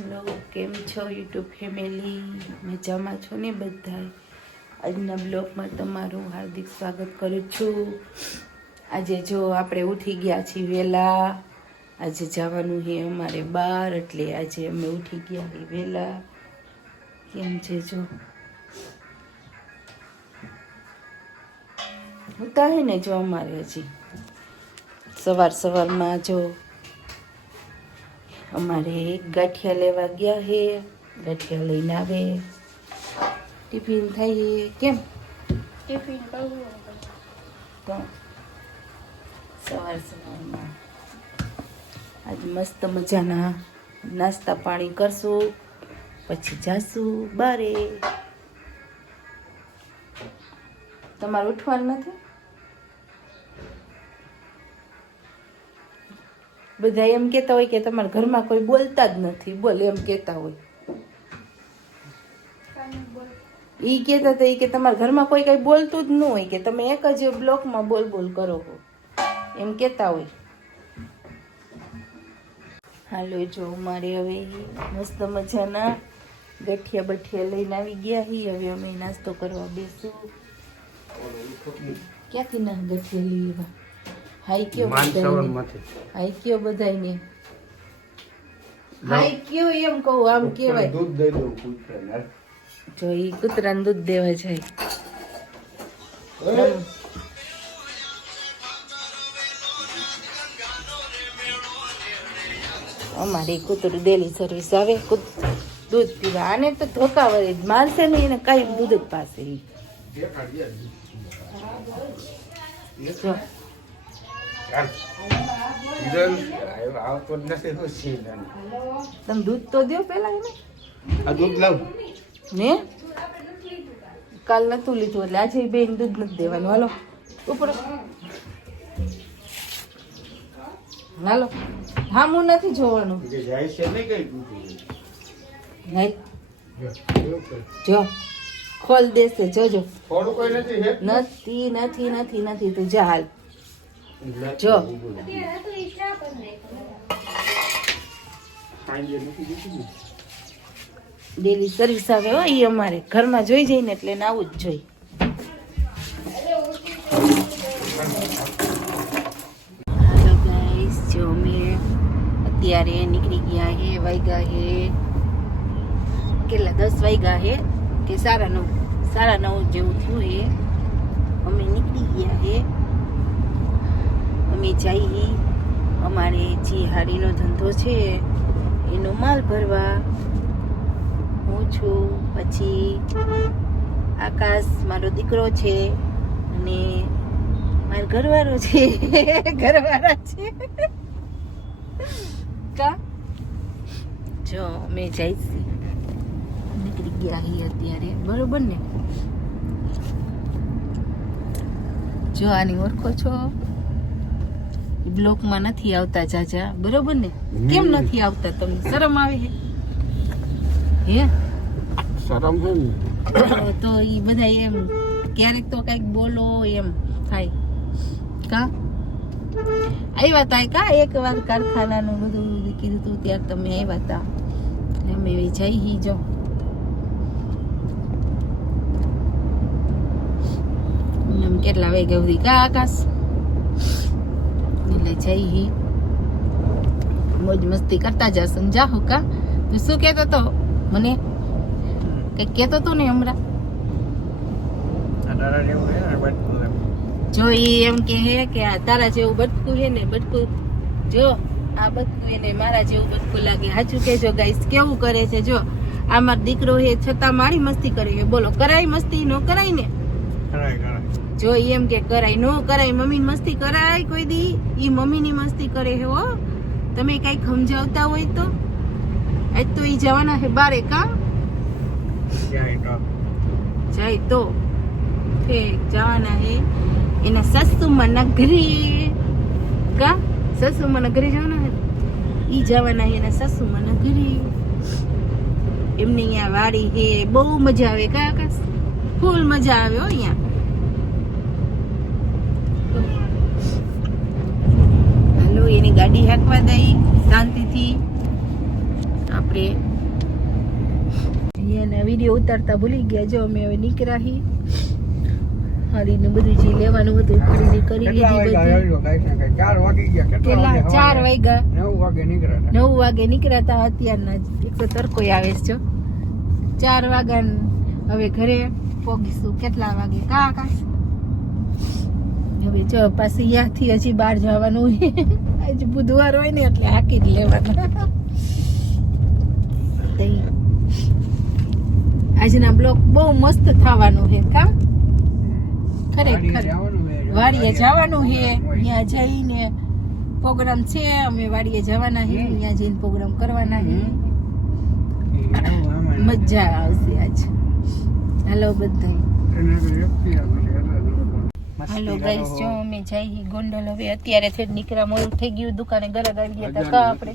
Hello કેમ છો YouTube family? મજામાં છો ને બધા આજના બ્લોગમાં તમારું હાર્દિક સ્વાગત કરું છું. આજે જો આપણે ઉઠી ગયા છીએ વહેલા. આજે જવાનું છે અમારે બહાર એટલે આજે અમે ઉઠી ગયા છીએ વહેલા. કેમ છે જો? ઉતા ને જો અમારે હજી. સવાર સવારમાં જો અમારે એક ગાંઠિયા લેવા ગયા હે ગાંઠિયા લઈને આવે. ટિફિન થાય કેમ? ટિફિન તો સવાર સવારમાં આજ મસ્ત મજાના નાસ્તા પાણી કરશું પછી જાશું બારે. તમારે ઉઠવાનું નથી? બધા એમ કહેતા હોય કે તમારા ઘરમાં કોઈ બોલતા જ નથી. બોલ એમ કહેતા હોય. એ કહેતા હતા કે તમારા ઘરમાં કોઈ કંઈ બોલતું જ ન હોય કે તમે એક જ બ્લોકમાં બોલ બોલ કરો હો એમ કહેતા હોય. હાલો, જો મારે હવે મસ્ત મજાના ગઠિયા બઠિયા લઈને આવી ગયા હી હવે અમે નાસ્તો કરવા બેસું. ક્યાંથી ના ગઠિયા લઈ એવા હાઈ કયો બધાયને? હાઈ કયો બધાયને? હાઈ કયો એમ કહું આમ કહેવાય. દૂધ દઈ દઉં કૂતરાને. જો ઈ કૂતરાને દૂધ દેવા જાય. અમારી કૂતરું ડેલી સર્વિસ આવે દૂધ પીવા. આને તો ધોકા વળી મારશે ને એને કઈ દૂધ જ પાસે તમે દૂધ તો દો પેલા એને? આ દૂધ લાવ. ને? કાલ નતું લીધું એટલે આજે બેન દૂધ નથી દેવાનું. હાલો ઉપર હાલો. હા હું નથી જોવાનું. જાય છે ને કઈ. જો ખોલ દેશે જોજો. થોડું કોઈ નથી નથી નથી નથી નથી તું જા હાલ. જો. ને. ડેલી સર્વિસ આવે હો એ અમારે ઘરમાં જોઈ જઈને એટલે ને આવું જ જોઈ જો અમે અત્યારે નીકળી ગયા હે વાગ્યા હે કેટલા, દસ વાગ્યા હે કે સાડા નવ સાડા નવ જેવું થયું હે અમે નીકળી ગયા હે અમે જઈએ. અમારે જે હાડીનો ધંધો છે, એનો માલ ભરવા. હું છું, પછી આકાશ મારો દીકરો છે અને મારો ઘરવાળો છે. ઘરવાળા છે. કા? જો, અમે જઈશું. નીકળી ગયા અહીં અત્યારે. બરોબર ને? જો, આની ઓળખો છો? બ્લોકમાં નથી આવતા જાજા. બરોબર ને? કેમ નથી આવતા તમને? શરમ આવે હે? હે? શરમ છે તો એ બધા એમ ક્યારેક તો કંઈક બોલો એમ. થાય કા? આવ્યા તા કા? એક વાર કારખાનાનું બધું કીધું તું ત્યારે તમે આવ્યા તા. એમ અમે હવે જઈ હી જો. કેટલા વાગ્યા સુધી કા આકાશ? એટલે જય હિ મોજ મસ્તી કરતા જા જાહુ કા? તું શું કહેતો તો? મને કંઈક કહેતો તો ને હમણાં. જો ઈ એમ કે હે કે આ તારા જેવું બટકું હે ને બટકું જો આ બટકું એને મારા જેવું બટકું લાગે. સાચું કેજો ગાઈસ કેવું કરે છે? જો આ મારો દીકરો હે છતાં મારી મસ્તી કરે બોલો કરાય મસ્તી? નો કરાય ને? કરાય, કરાય. જો એમ કે કરાય નો કરાય મમ્મી મસ્તી કરાય કોઈ દી? એ મમ્મીની મસ્તી કરે હે હો. તમે કઈ સમજાવતા હોય તો. આજ તો એ જવાના હે બારે કા? જાય તો. જવાના હે. એના સસુમાં નગરી. કા? સસુમાં નગરી જવાના હે? ઈ જવાના હે એના સસુમાં નગરી. એમને અહીંયા વાડી હે બહુ મજા આવે કા આકાશ? ફૂલ મજા આવે હો અહીંયા. હાલો એની ગાડી હાંકવા દઈ શાંતિથી. આપણે અહીંયાના વીડિયો ઉતારતા ભૂલી ગયા જો અમે હવે નીકળ્યા હી હરીને બધું જે લેવાનું હતું ખરીદી કરી લીધી કેટલા ચાર વાગ્યા. નવ વાગે નીકળ્યા નવ વાગે નીકળ્યા હતા અત્યારના એક તો તરકો આવે છે ચાર વાગ્યા હવે ઘરે પોગીશું. કેટલા વાગે? કા હવે જો પાછી યાથી હજી બહાર જવાનું હોય આજે બુધવાર હોય ને એટલે હાકી જ લેવાનું. આજના બ્લોક બહુ મસ્ત થવાનો છે કા? ખરેખર. વાડીએ જવાનું છે ત્યાં જઈને પ્રોગ્રામ છે અમે વાડીએ જવાના છે ત્યાં જઈને પ્રોગ્રામ કરવાના છે. મજા આવશે આજ. હાલો બધા એને તો વ્યક્તિ આવે છે એટલે જ લોકો. Hello guys. જો અમે જઈ ગોંડલ હવે અત્યારે છે નીકળા મોડું થઈ ગયું દુકાને ગરાગ આવી ગયા હતા કા આપણે.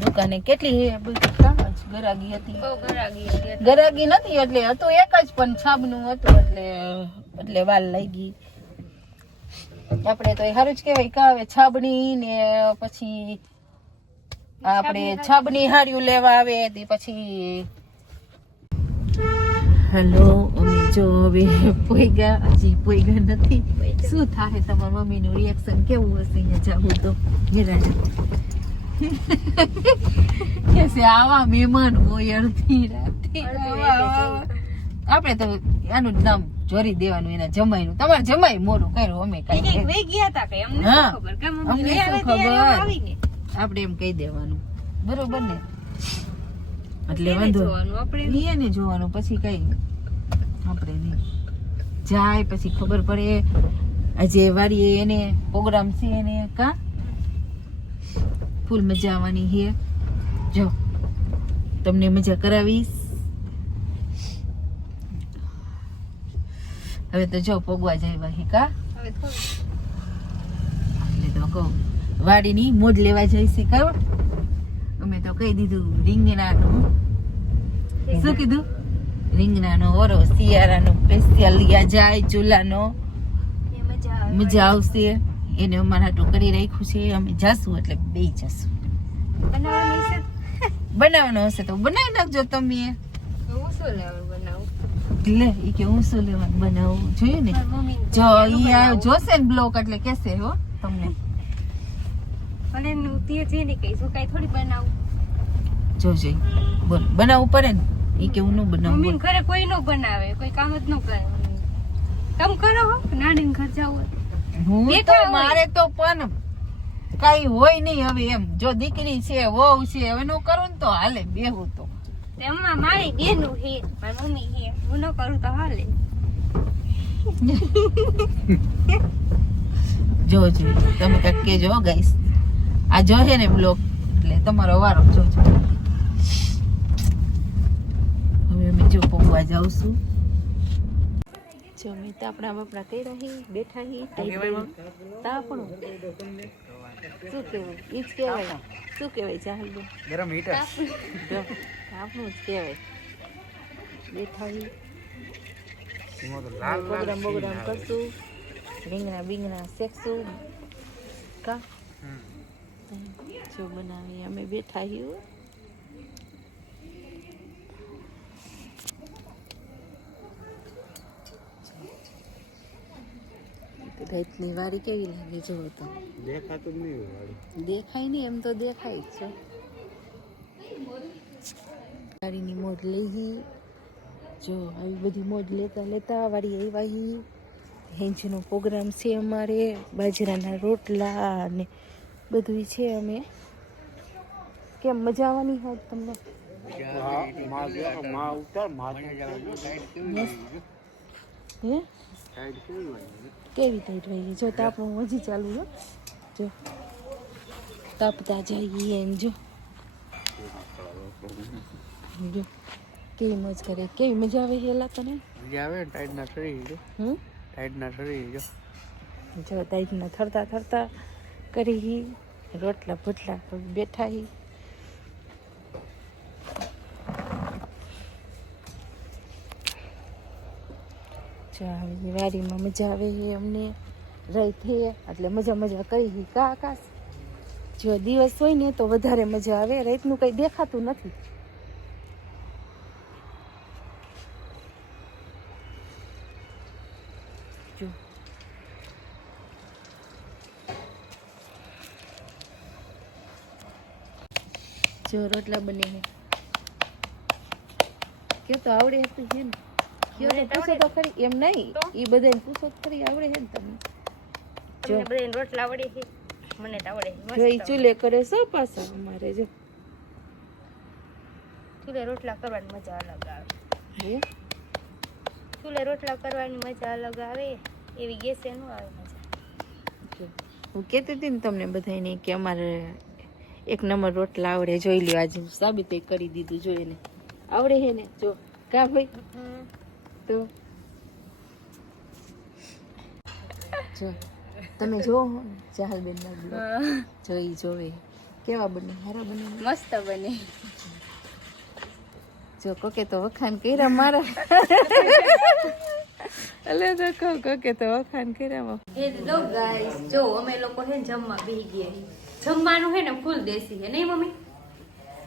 દુકાને કેટલી હે ગરાગી હતી. બહુ ગરાગી હતી. ગરાગી નથી એટલે હતું એક જ પણ છાબનું હતું એટલે એટલે વાલ લાગી આપણે તો એ સારું જ કહેવાય કા હવે છાબણી ને પછી આપણે છાબની હાર્યું લેવા આવે તે પછી હેલો જો હવે પોઈગા હજી પોઈગા નથી. શું થાય તમારા મમ્મીનું રિએક્શન કેવું હશે અહીંયા જાવું તો? કે કેસે આવા મહેમાન હોય અડધી રાતે. આપણે તો આનું નામ જોરી દેવાનું એના જમાઈનું. તમારે જમાઈ મોડું કર્યું અમે કઈ ગયા તા કઈ? અમને ખબર? કે અમને ખબર? આપણે એમ કહી દેવાનું. બરોબર ને? એટલે વાંધો આપણે. એને જોવાનું પછી કઈ આપણે નહીં. જાય પછી ખબર પડે આજે વારીએ એને પ્રોગ્રામ છે એને કા? ફૂલ મજા આવવાની હે જો તમને મજા કરાવીશ. હવે તો જો પોગવા જાય હે કા? હવે એટલે તો કહું વાડીની મોજ લેવા જઈશ કા? અમે તો કહી દીધું રીંગણાનું. શું કીધું? રીંગણાનો ઓરો શિયાળાનો સ્પેશિયલ જાય ચૂલાનો. મજા આવશે. એને અમારા ટોકરી કરી રાખ્યું છે. અમે જાશું એટલે બે જાશું. બનાવવાની છે બનાવવાનો હશે તો બનાવી નાખજો તમે. તો હું શું લેવાનું બનાવું? લે એ કે હું શું લેવાનું બનાવું? જોયું ને? જો ઈ જોશે ને બ્લોક એટલે કેસે હો તમને. અને તે જે ને કહીશું કાંઈ થોડી બનાવું? જોજે. બોલ બનાવવું પડે ને? ઈ કે હું ન બનાવું મમ્મીને ઘરે કોઈ ન બનાવે કોઈ કામ જ ન કરે. તમ કરો હો નાની ઘર જાવ હું તો હોય. મારે તો પણ કઈ હોય નહીં હવે એમ. જો દીકરી છે વહુ છે હવે નો કરું ને તો હાલે બેહું તો. એમાં મારી બેનું હે મારી મમ્મી હે હું ન કરું તો હાલે. જોજો તમે કાંઈક કેજો ગાઈસ આ જોશે ને બ્લોગ એટલે તમારો વારો જોજો હવે અમે જો પગવા જાઉં છું. જો મેં તાપણા બાપડા કઈ રહી બેઠા હી તાપણું શું કહેવાય? ઈ જ કહેવાય. શું કહેવાય ચાલ ગરમ હીટર. આપણું જ કહેવાય. બેઠા હી. એમાં તો લાલ લાલ પ્રોગ્રામ બોગ્રામ કરશું. રીંગણા બીંગણા શેકશું. કા? જો બનાવી અમે બેઠા રાતની વાડી કેવી લાગી જો તો? દેખાતું નહીં વાડી દેખાય નહીં એમ તો દેખાય જ છે. વાડીની મોજ લઈ જો આવી બધી મોજ લેતા લેતા વાડી આવ્યા હી. હેંજનો પ્રોગ્રામ છે અમારે બાજરાના રોટલા ને બધું છે અમે. કેમ મજા આવવાની હોય તમને? હે? કેવી ટાઈટ રહી જો તાપ હજી ચાલુ છે. જો તાપતા જઈએ એમ જો. જો કેવી મજ કરે. કેવી મજા આવે હેલા તને? આવે ટાઈટ ના શરીર જો. હમ? ટાઈટ ના શરીર જો. જો તાઈટના થરતા થરતા કરી હી રોટલા ભૂટલા પર બેઠા હી. મજા આવે વાડીમાં મજા આવે છે, અમને રહી થઈએ એટલે મજા મજા કરી કા આકાશ જો દિવસ હોય ને તો વધારે મજા આવે, રાતનું કંઈ દેખાતું નથી. જો. રોટલા બની કેવું તો આવડે હતું છે ને કયો પૂછો તો ખરી એમ નહીં? એ બધાને પૂછો તો ખરી આવડે છે ને તમને? જો. તમને બધાને રોટલા આવડે છે? મને તો આવડે છે. જો ઈ ચૂલે કરે સો પાછા અમારે જો. ચૂલે રોટલા કરવાની મજા અલગ આવે. હે? ચૂલે રોટલા કરવાની મજા અલગ આવે એવી ગેસે ન આવે મજા. હું કહેતી હતી ને તમને બધાને કે અમારે એક નંબર રોટલા આવડે જોઈ લ્યો આજે સાબિત કરી દીધું જોઈએ ને આવડે હે ને જો. કા ભાઈ? તો. જો તમે જો ચાહલબેન ના બ્લોગ જોઈ જોવે. કેવા બને? હારા બને મસ્ત બને. જો કોકે તો વખાણ કર્યા મારા. અલે તો કહું કોકે તો વખાણ કર્યા હેલો ગાઈસ જો અમે લોકો હે જમવા બેહી ગયા જમવાનું હે ને ફૂલ દેસી હે નહીં મમ્મી?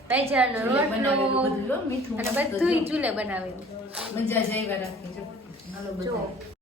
પૈજાનો રોટલો અને બધું ચૂલે બનાવેલું. મજા જાય રાખી જો